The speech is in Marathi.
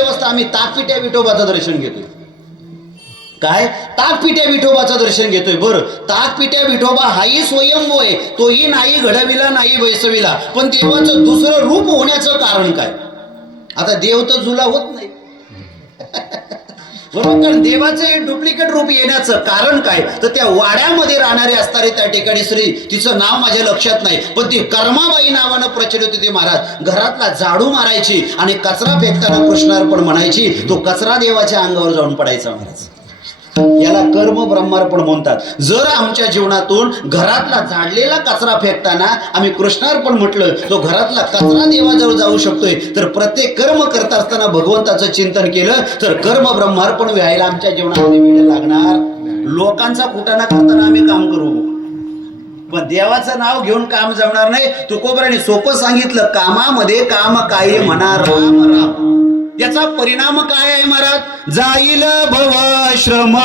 व्यवस्था आम्ही ताकपिट्या विठोबाचं दर्शन घेतोय. काय ताकपिट्या विठोबाचं दर्शन घेतोय. बरं, ताकपिट्या विठोबा हाही स्वयंभू आहे, तोही नाही घडविला नाही बैसविला, पण देवाचं दुसरं रूप होण्याचं कारण काय? आता देव तर जुला होत नाही बरोबर, कारण देवाचं डुप्लिकेट रूप येण्याचं कारण काय? तर त्या वाड्यामध्ये राहणारे असणारे त्या ठिकाणी स्त्री, तिचं नाव माझ्या लक्षात नाही, पण ती कर्माबाई नावानं प्रचलित होती. महाराज घरातला झाडू मारायची आणि कचरा फेकताना कृष्णार्पण म्हणायची, तो कचरा देवाच्या अंगावर जाऊन पडायचा. महाराज याला कर्म ब्रह्मार्पण म्हणतात. जर आमच्या जीवनातून घरातला झाडलेला कचरा फेकताना आम्ही कृष्णार्पण म्हटलं, तो घरातला कचरा देवाजवळ जाऊ शकतोय. तर प्रत्येक कर्म करत असताना भगवंताचं चिंतन केलं तर कर्म ब्रह्मार्पण व्हायला आमच्या जीवनामध्ये वेळ लागणार. लोकांचा कुटाणा करताना आम्ही काम करू, पण देवाचं नाव घेऊन काम जमणार नाही. तुकोबराने सोपं सांगितलं, कामामध्ये काम काय म्हणा राम राम. याचा परिणाम काय आहे महाराज? जाईल भव श्रम